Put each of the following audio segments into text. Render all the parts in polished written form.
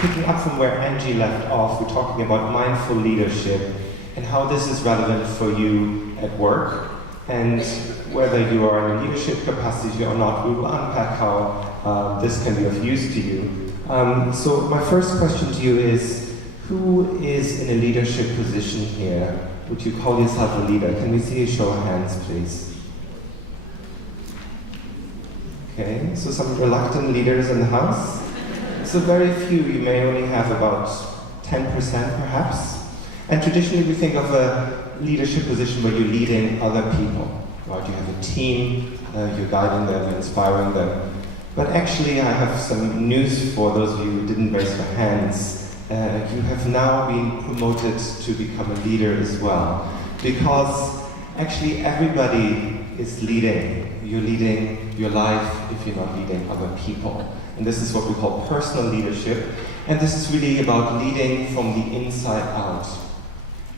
Picking up from where Angie left off, we're talking about mindful leadership and how this is relevant for you at work. And whether you are in a leadership capacity or not, we will unpack how this can be of use to you. So my first question to you is, who is in a leadership position here? Would you call yourself a leader? Can we see a show of hands, please? Okay, so some reluctant leaders in the house. So very few, you may only have about 10% perhaps. And traditionally we think of a leadership position where you're leading other people, right? You have a team, you're guiding them, you're inspiring them. But actually I have some news for those of you who didn't raise your hands. You have now been promoted to become a leader as well. Because actually everybody is leading. You're leading your life if you're not leading other people. And this is what we call personal leadership. And this is really about leading from the inside out.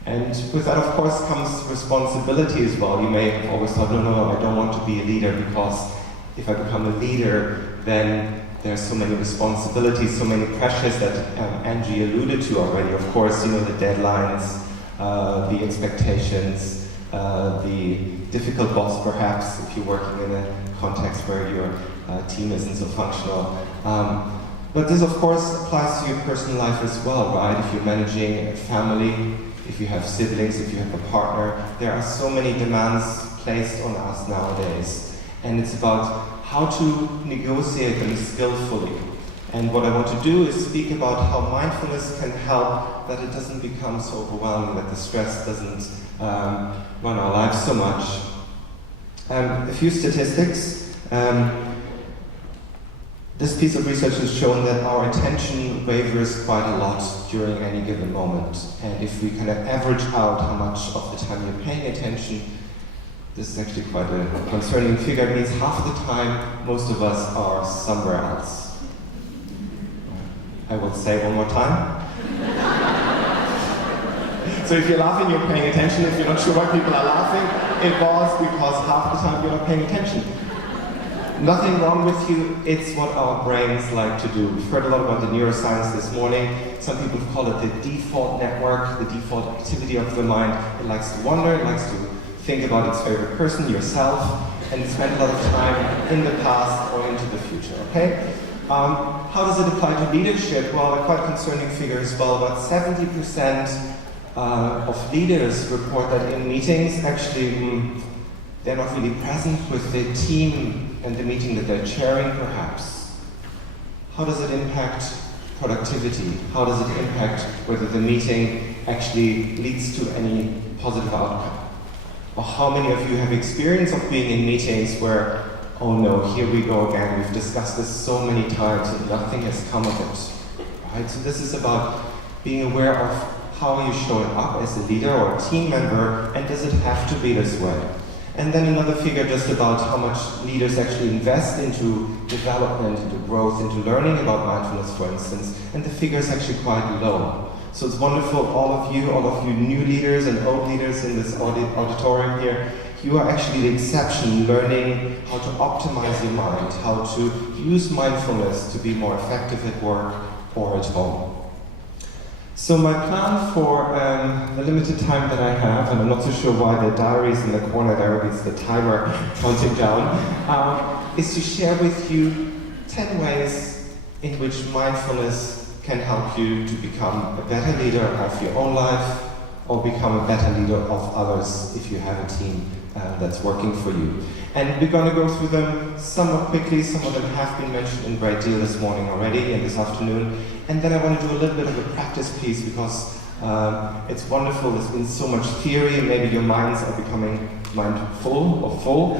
And with that, of course, comes responsibility as well. You may have always thought, no, I don't want to be a leader because if I become a leader, then there's so many responsibilities, so many pressures that Angie alluded to already. Of course, you know, the deadlines, the expectations, the difficult boss perhaps, if you're working in a context where your team isn't so functional. But this, of course, applies to your personal life as well, right? If you're managing a family, if you have siblings, if you have a partner, there are so many demands placed on us nowadays. And it's about how to negotiate them skillfully. And what I want to do is speak about how mindfulness can help that it doesn't become so overwhelming, that the stress doesn't run our lives so much. A few statistics. This piece of research has shown that our attention wavers quite a lot during any given moment. And if we kind of average out how much of the time you're paying attention, this is actually quite a concerning figure. It means half the time, most of us are somewhere else. I will say one more time. So if you're laughing, you're paying attention. If you're not sure why people are laughing, it was because half the time you're not paying attention. Nothing wrong with you, it's what our brains like to do. We've heard a lot about the neuroscience this morning. Some people call it the default network, the default activity of the mind. It likes to wander, it likes to think about its favorite person, yourself, and spend a lot of time in the past or into the future, okay? How does it apply to leadership? Well, a quite concerning figure as well. About 70% of leaders report that in meetings, actually, they're not really present with the team and the meeting that they're chairing, perhaps. How does it impact productivity? How does it impact whether the meeting actually leads to any positive outcome? Or how many of you have experience of being in meetings where, oh no, here we go again, we've discussed this so many times and nothing has come of it, right? So this is about being aware of how you're showing up as a leader or a team member, and does it have to be this way? And then another figure just about how much leaders actually invest into development, into growth, into learning about mindfulness, for instance, and the figure is actually quite low. So it's wonderful, all of you new leaders and old leaders in this auditorium here, you are actually the exception, learning how to optimize your mind, how to use mindfulness to be more effective at work or at home. So my plan for the limited time that I have, and I'm not so sure why the diary's in the corner there, it's the timer counting down, is to share with you 10 ways in which mindfulness can help you to become a better leader of your own life, or become a better leader of others if you have a team that's working for you. And we're going to go through them somewhat quickly. Some of them have been mentioned in great deal this morning already and this afternoon. And then I want to do a little bit of a practice piece because it's wonderful. There's been so much theory and maybe your minds are becoming mindful or full.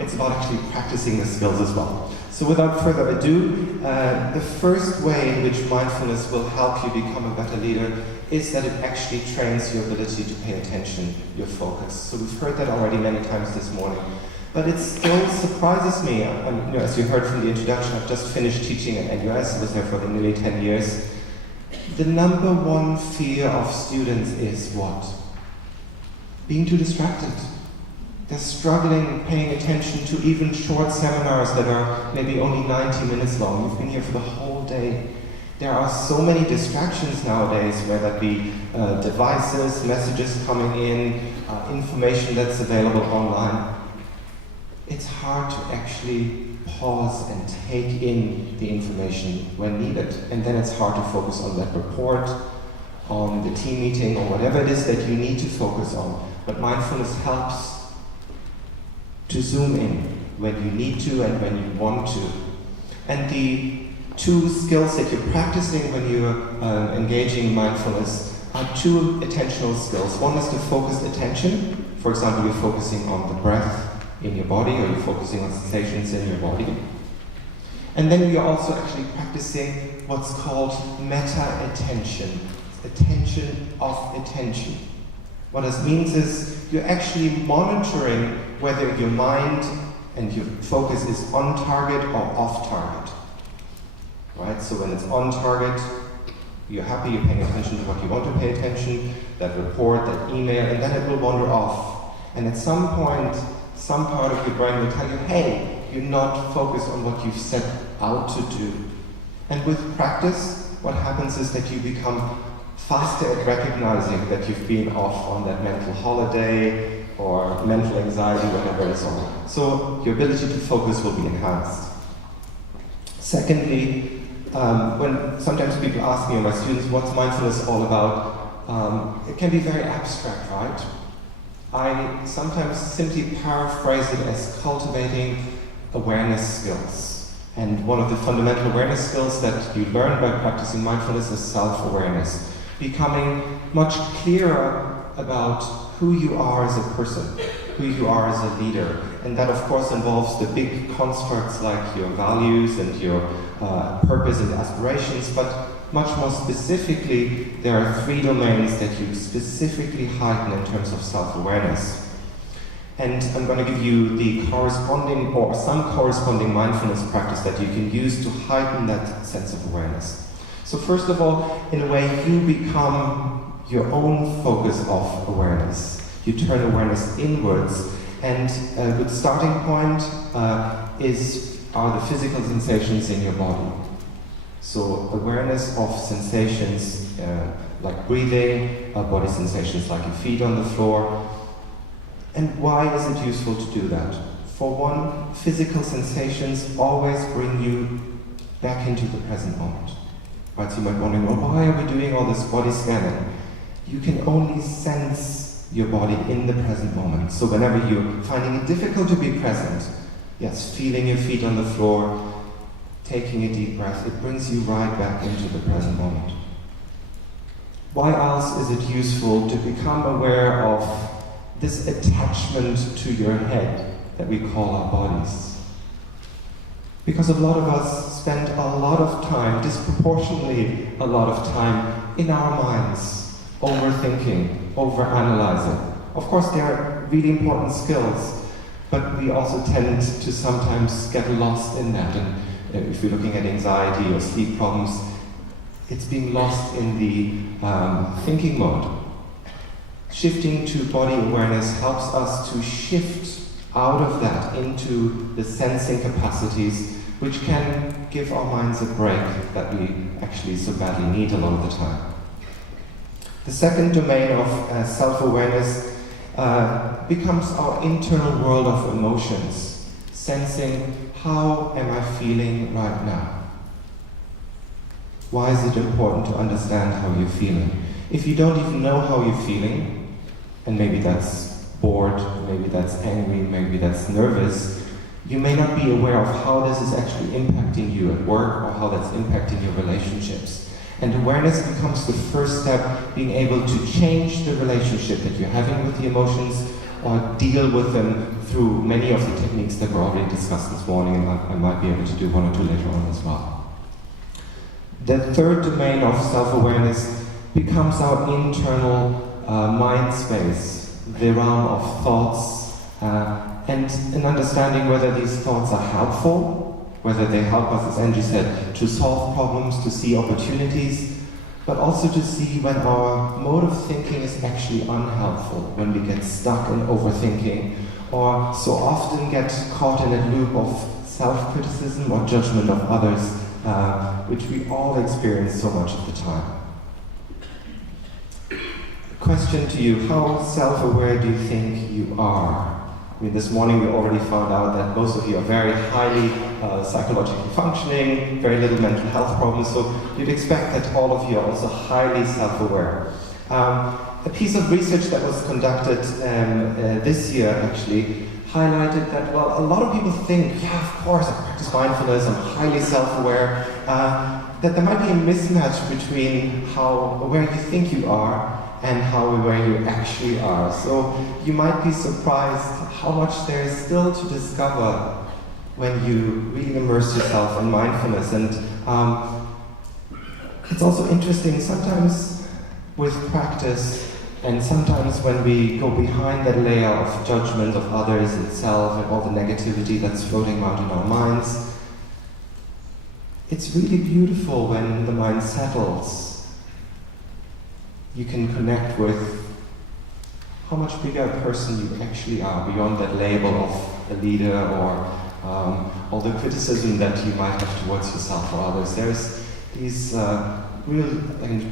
It's about actually practicing the skills as well. So without further ado, the first way in which mindfulness will help you become a better leader is that it actually trains your ability to pay attention, your focus. So we've heard that already many times this morning. But it still surprises me. As you heard from the introduction, I've just finished teaching at NUS. I was there for nearly 10 years. The number one fear of students is what? Being too distracted. They're struggling paying attention to even short seminars that are maybe only 90 minutes long. You've been here for the whole day. There are so many distractions nowadays, whether that be devices, messages coming in, information that's available online. It's hard to actually pause and take in the information when needed. And then it's hard to focus on that report, on the team meeting, or whatever it is that you need to focus on. But mindfulness helps to zoom in when you need to and when you want to. And the two skills that you're practicing when you're engaging in mindfulness are two attentional skills. One is the focused attention. For example, you're focusing on the breath in your body, or you're focusing on sensations in your body. And then you're also actually practicing what's called meta-attention, attention of attention. What this means is you're actually monitoring whether your mind and your focus is on target or off target. Right? So when it's on target, you're happy, you're paying attention to what you want to pay attention, that report, that email, and then it will wander off. And at some point, some part of your brain will tell you, hey, you're not focused on what you've set out to do. And with practice, what happens is that you become faster at recognizing that you've been off on that mental holiday or mental anxiety, whatever it's on. So your ability to focus will be enhanced. Secondly, when sometimes people ask me or my students, what's mindfulness all about? It can be very abstract, right? I sometimes simply paraphrase it as cultivating awareness skills. And one of the fundamental awareness skills that you learn by practicing mindfulness is self-awareness. Becoming much clearer about who you are as a person, who you are as a leader. And that, of course, involves the big constructs like your values and your purpose and aspirations, but much more specifically, there are 3 domains that you specifically heighten in terms of self-awareness. And I'm going to give you the corresponding, or some corresponding mindfulness practice that you can use to heighten that sense of awareness. So first of all, in a way, you become your own focus of awareness. You turn awareness inwards, and a good starting point are the physical sensations in your body. So awareness of sensations like breathing, body sensations like your feet on the floor. And why is it useful to do that? For one, physical sensations always bring you back into the present moment. Right, so you might wonder, well, why are we doing all this body scanning? You can only sense your body in the present moment. So whenever you're finding it difficult to be present, yes, feeling your feet on the floor, taking a deep breath, it brings you right back into the present moment. Why else is it useful to become aware of this attachment to your head that we call our bodies? Because a lot of us spend a lot of time, disproportionately a lot of time, in our minds, overthinking, overanalyzing. Of course, they are really important skills, but we also tend to sometimes get lost in that. And if you're looking at anxiety or sleep problems, it's being lost in the thinking mode. Shifting to body awareness helps us to shift out of that into the sensing capacities, which can give our minds a break that we actually so badly need a lot of the time. The second domain of self-awareness becomes our internal world of emotions, sensing how am I feeling right now? Why is it important to understand how you're feeling? If you don't even know how you're feeling, and maybe that's bored, maybe that's angry, maybe that's nervous, you may not be aware of how this is actually impacting you at work or how that's impacting your relationships. And awareness becomes the first step, being able to change the relationship that you're having with the emotions or deal with them through many of the techniques that were already discussed this morning, and I might be able to do one or two later on as well. The third domain of self-awareness becomes our internal mind space, the realm of thoughts, and an understanding whether these thoughts are helpful, whether they help us, as Angie said, to solve problems, to see opportunities, but also to see when our mode of thinking is actually unhelpful, when we get stuck in overthinking, or so often get caught in a loop of self-criticism or judgment of others which we all experience so much of the time. Question to you, how self-aware do you think you are? I mean, this morning we already found out that most of you are very highly psychologically functioning, very little mental health problems, so you'd expect that all of you are also highly self-aware. A piece of research that was conducted this year actually highlighted that, well, a lot of people think, yeah, of course, I practice mindfulness, I'm highly self-aware, that there might be a mismatch between how aware you think you are and how aware you actually are. So you might be surprised how much there is still to discover when you really immerse yourself in mindfulness. And it's also interesting, sometimes with practice, and sometimes when we go behind that layer of judgment of others itself and all the negativity that's floating around in our minds, it's really beautiful when the mind settles. You can connect with how much bigger a person you actually are beyond that label of a leader or all the criticism that you might have towards yourself or others. There's these real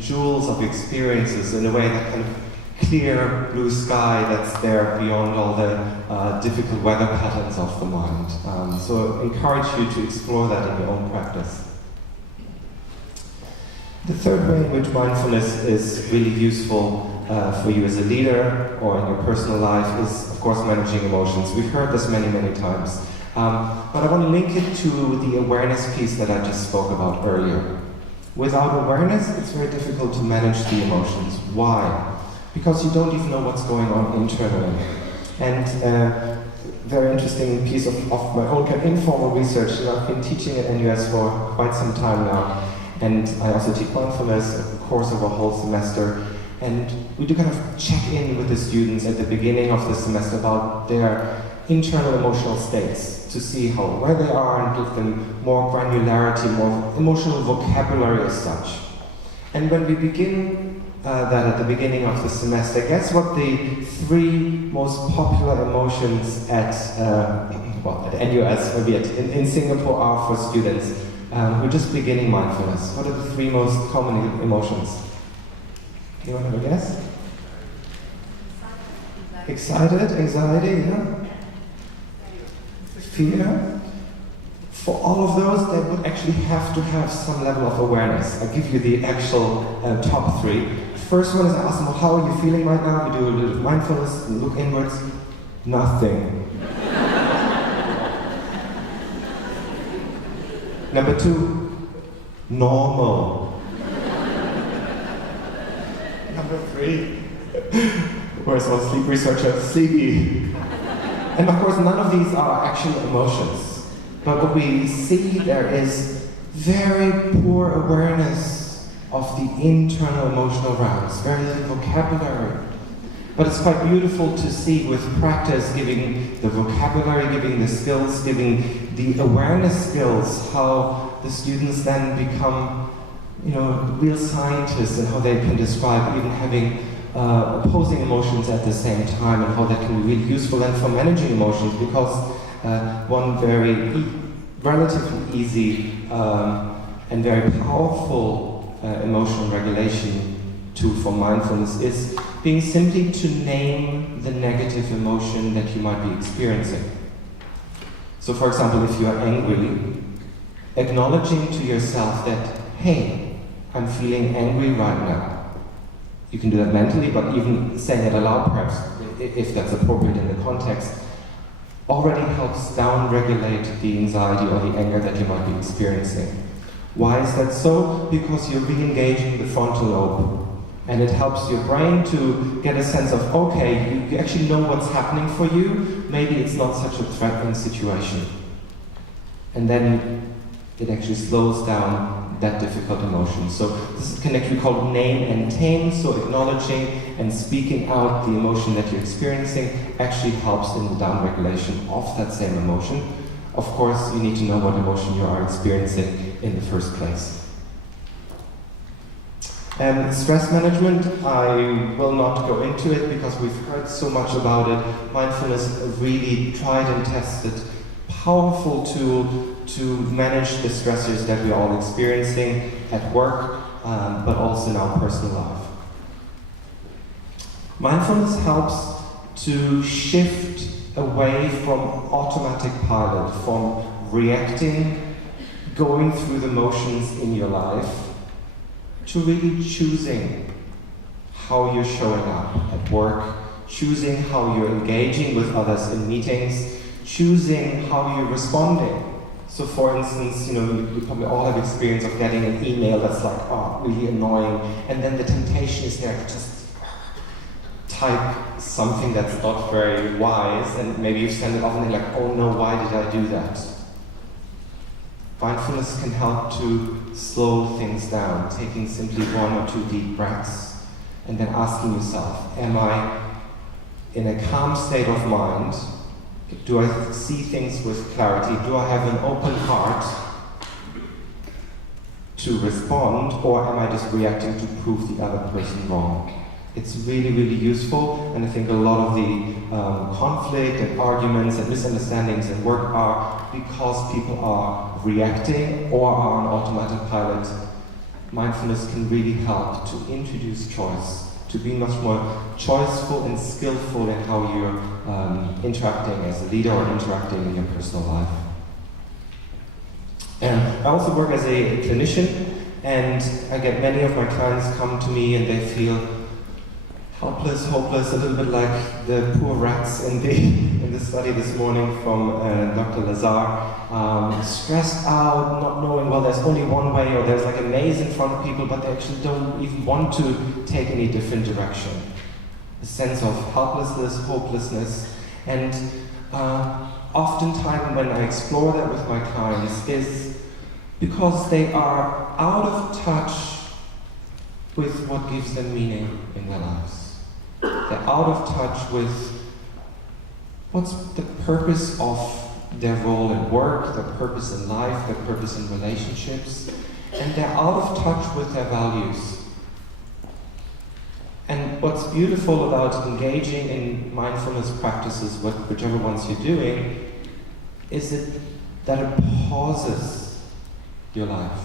jewels of experiences in a way, that kind of clear blue sky that's there beyond all the difficult weather patterns of the mind. So I encourage you to explore that in your own practice. The third way in which mindfulness is really useful for you as a leader or in your personal life is, of course, managing emotions. We've heard this many, many times. But I want to link it to the awareness piece that I just spoke about earlier. Without awareness, it's very difficult to manage the emotions. Why? Because you don't even know what's going on internally. And very interesting piece of my own kind of informal research. I've been teaching at NUS for quite some time now. And I also teach mindfulness, a course of a whole semester. And we do kind of check in with the students at the beginning of the semester about their internal emotional states to see how aware they are and give them more granularity, more emotional vocabulary as such. And when we begin that at the beginning of the semester, guess what the 3 most popular emotions at NUS, maybe in Singapore, are for students who are just beginning mindfulness? What are the 3 most common emotions? Anyone have a guess? Excited, anxiety, yeah? Fear. For all of those, they would actually have to have some level of awareness. I'll give you the actual top 3. First one is, I ask them, well, how are you feeling right now? We do a little bit of mindfulness, look inwards. Nothing. Number 2, normal. Number 3, where's our sleep researcher? Sleepy. And of course, none of these are actual emotions. But what we see there is very poor awareness of the internal emotional realms, very little vocabulary. But it's quite beautiful to see with practice, giving the vocabulary, giving the skills, giving the awareness skills, how the students then become, real scientists, and how they can describe even having opposing emotions at the same time, and how that can be really useful then for managing emotions, because one very relatively easy and very powerful emotional regulation tool for mindfulness is being simply to name the negative emotion that you might be experiencing. So for example, if you are angry, acknowledging to yourself that, hey, I'm feeling angry right now. You can do that mentally, but even saying it aloud, perhaps, if that's appropriate in the context, already helps down-regulate the anxiety or the anger that you might be experiencing. Why is that so? Because you're re-engaging the frontal lobe. And it helps your brain to get a sense of, okay, you actually know what's happening for you, maybe it's not such a threatening situation. And then it actually slows down that difficult emotion. So this can actually be called name and tame, so acknowledging and speaking out the emotion that you're experiencing actually helps in the down-regulation of that same emotion. Of course, you need to know what emotion you are experiencing in the first place. Stress management, I will not go into it because we've heard so much about it. Mindfulness, a really tried and tested, powerful tool to manage the stressors that we're all experiencing at work, but also in our personal life. Mindfulness helps to shift away from automatic pilot, from reacting, going through the motions in your life, to really choosing how you're showing up at work, choosing how you're engaging with others in meetings, choosing how you're responding. So for instance, you probably all have experience of getting an email that's like, oh, really annoying, and then the temptation is there to just type something that's not very wise, and maybe you send it off and you're like, oh no, why did I do that? Mindfulness can help to slow things down, taking simply 1 or 2 deep breaths, and then asking yourself, am I in a calm state of mind? Do I see things with clarity? Do I have an open heart to respond, or am I just reacting to prove the other person wrong? It's really, really useful, and I think a lot of the conflict and arguments and misunderstandings at work are because people are reacting or are on automatic pilot. Mindfulness can really help to introduce choice, to be much more choiceful and skillful in how you're interacting as a leader or interacting in your personal life. And I also work as a clinician, and I get many of my clients come to me and they feel helpless, hopeless, a little bit like the poor rats in the study this morning from Dr. Lazar, stressed out, not knowing, well, there's only one way, or there's like a maze in front of people, but they actually don't even want to take any different direction. A sense of helplessness, hopelessness, and oftentimes when I explore that with my clients is because they are out of touch with what gives them meaning in their lives. They're out of touch with what's the purpose of their role in work, their purpose in life, their purpose in relationships, and they're out of touch with their values. And what's beautiful about engaging in mindfulness practices, whichever ones you're doing, is that it pauses your life.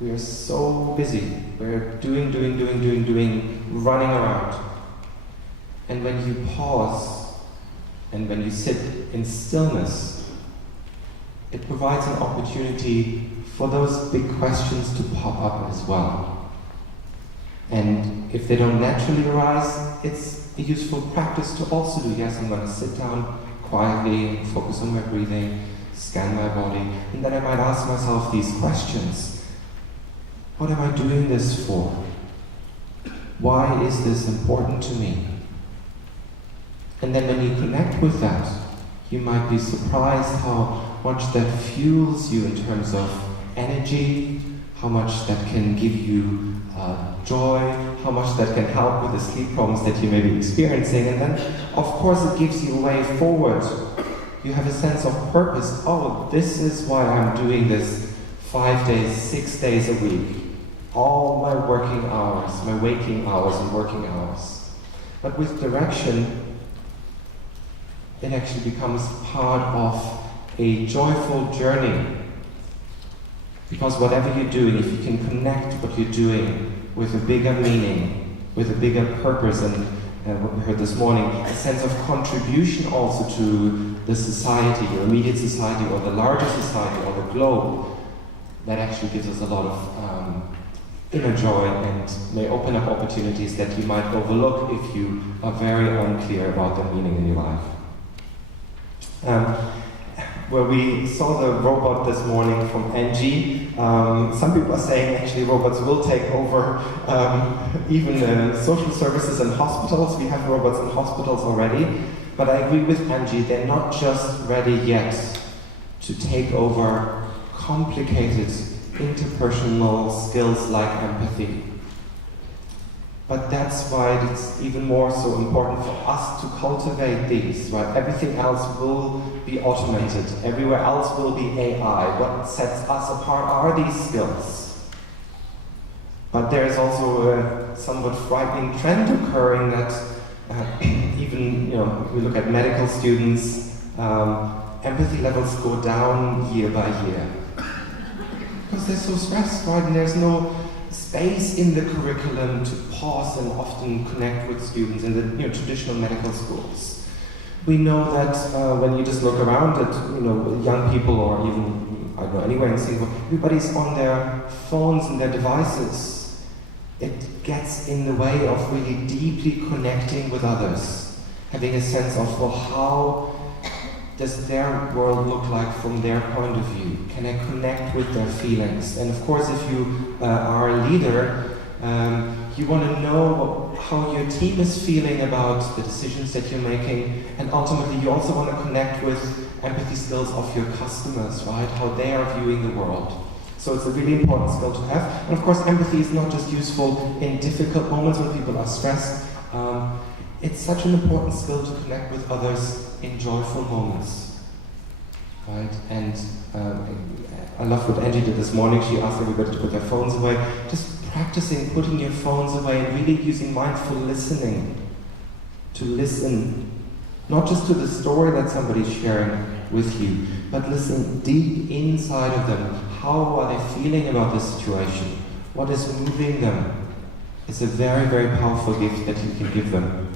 We are so busy. We're doing, running around. And when you pause, and when you sit in stillness, it provides an opportunity for those big questions to pop up as well. And if they don't naturally arise, it's a useful practice to also do. Yes, I'm going to sit down quietly, focus on my breathing, scan my body, and then I might ask myself these questions. What am I doing this for? Why is this important to me? And then when you connect with that, you might be surprised how much that fuels you in terms of energy, how much that can give you joy, how much that can help with the sleep problems that you may be experiencing. And then, of course, it gives you a way forward. You have a sense of purpose. Oh, this is why I'm doing this 5 days, 6 days a week. All my working hours, my waking hours and working hours. But with direction, it actually becomes part of a joyful journey. Because whatever you're doing, if you can connect what you're doing with a bigger meaning, with a bigger purpose, and what we heard this morning, a sense of contribution also to the society, your immediate society, or the larger society, or the globe, that actually gives us a lot of inner joy and may open up opportunities that you might overlook if you are very unclear about the meaning in your life. Where we saw the robot this morning from Angie, some people are saying actually robots will take over even social services and hospitals. We have robots in hospitals already, but I agree with Angie, they're not just ready yet to take over complicated interpersonal skills like empathy. But that's why it's even more so important for us to cultivate these, right? Everything else will be automated. Everywhere else will be AI. What sets us apart are these skills. But there is also a somewhat frightening trend occurring that even, we look at medical students, empathy levels go down year by year. Because they're so stressed, right? And there's no space in the curriculum to pause and often connect with students in the traditional medical schools. We know that when you just look around at young people, or even I don't know, anywhere in Singapore, everybody's on their phones and their devices. It gets in the way of really deeply connecting with others, having a sense of, well, how does their world look like from their point of view? Can I connect with their feelings? And of course, if you are a leader, you want to know how your team is feeling about the decisions that you're making, and ultimately you also want to connect with empathy skills of your customers, right? How they are viewing the world. So it's a really important skill to have. And of course, empathy is not just useful in difficult moments when people are stressed. It's such an important skill to connect with others in joyful moments, right? And I love what Angie did this morning. She asked everybody to put their phones away. Just practicing putting your phones away and really using mindful listening to listen, not just to the story that somebody's sharing with you, but listen deep inside of them. How are they feeling about this situation? What is moving them? It's a very, very powerful gift that you can give them.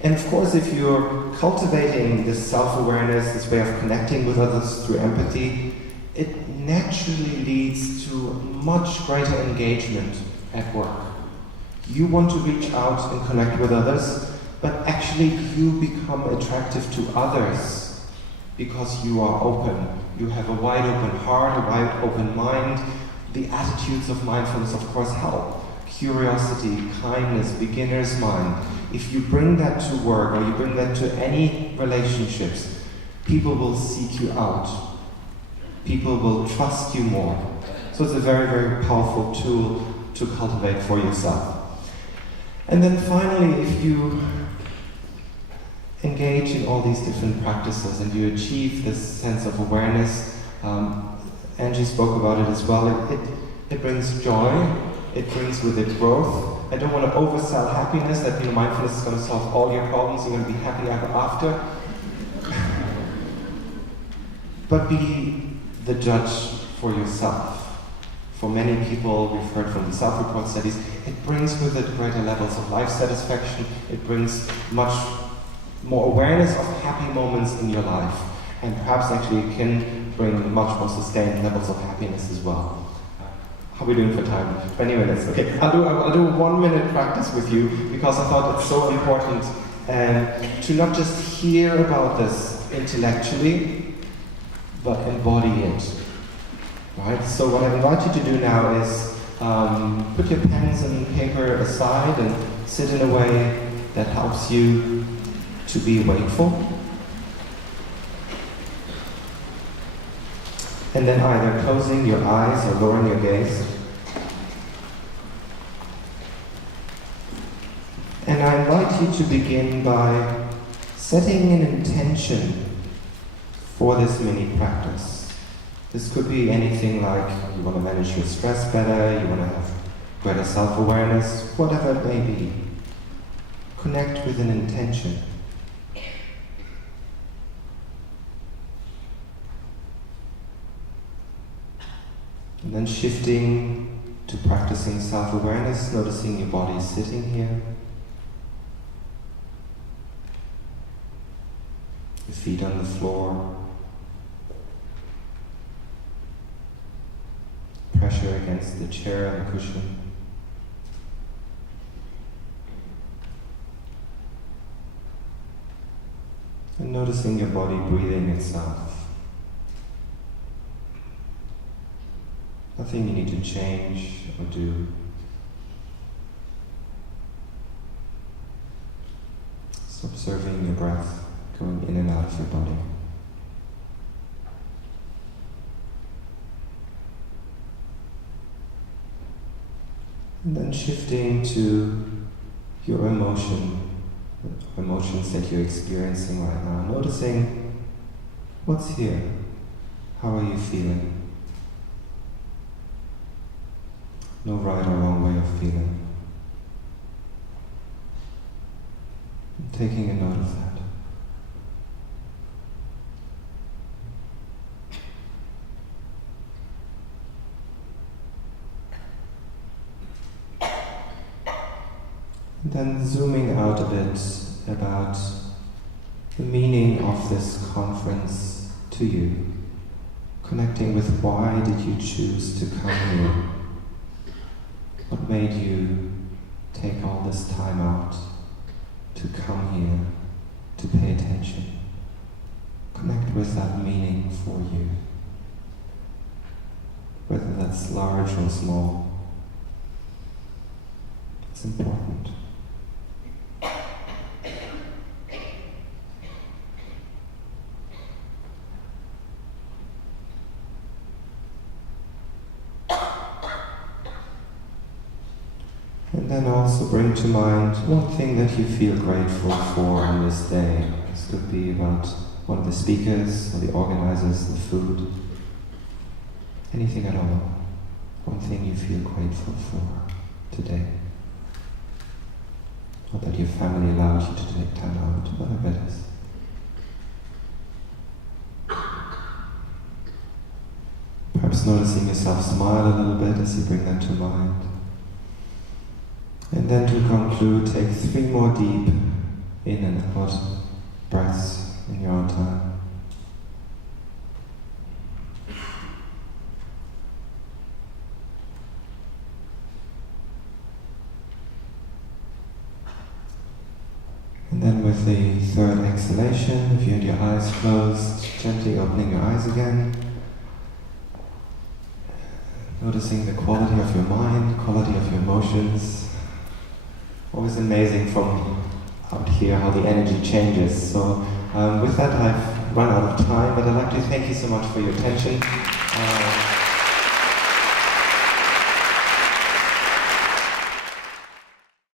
And of course, if you're cultivating this self-awareness, this way of connecting with others through empathy, it naturally leads to much greater engagement at work. You want to reach out and connect with others, but actually you become attractive to others because you are open. You have a wide open heart, a wide open mind. The attitudes of mindfulness, of course, help. Curiosity, kindness, beginner's mind. If you bring that to work, or you bring that to any relationships, people will seek you out. People will trust you more. So it's a very, very powerful tool to cultivate for yourself. And then finally, if you engage in all these different practices and you achieve this sense of awareness, Angie spoke about it as well, it brings joy, it brings with it growth. I don't want to oversell happiness, that mindfulness is going to solve all your problems, you're going to be happy ever after. But be the judge for yourself. For many people, we've heard from the self-report studies, it brings with it greater levels of life satisfaction, it brings much more awareness of happy moments in your life, and perhaps actually it can bring much more sustained levels of happiness as well. How are we doing for time? 20 minutes. Okay, I'll do a 1 minute practice with you because I thought it's so important to not just hear about this intellectually, but embody it. Right? So what I invite you to do now is put your pens and paper aside and sit in a way that helps you to be wakeful. And then either closing your eyes or lowering your gaze. And I invite you to begin by setting an intention for this mini practice. This could be anything like you want to manage your stress better, you want to have greater self-awareness, whatever it may be. Connect with an intention. And then shifting to practicing self-awareness, noticing your body sitting here. Your feet on the floor. Pressure against the chair and the cushion. And noticing your body breathing itself. Nothing you need to change or do. Just observing your breath going in and out of your body. And then shifting to your emotions that you're experiencing right now. Noticing what's here. How are you feeling? No right or wrong way of feeling. Taking a note of that. And then zooming out a bit about the meaning of this conference to you. Connecting with why did you choose to come here? What made you take all this time out to come here, to pay attention? Connect with that meaning for you. Whether that's large or small, it's important. And then also bring to mind one thing that you feel grateful for on this day. This could be about one of the speakers, or the organizers, the food, anything at all. One thing you feel grateful for today. Or that your family allowed you to take time out, whatever it is. Perhaps noticing yourself smile a little bit as you bring that to mind. And then to conclude, take 3 more deep in and out breaths in your own time. And then with the 3rd exhalation, if you had your eyes closed, gently opening your eyes again. Noticing the quality of your mind, quality of your emotions. Always amazing from out here how the energy changes. So with that I've run out of time, but I'd like to thank you so much for your attention.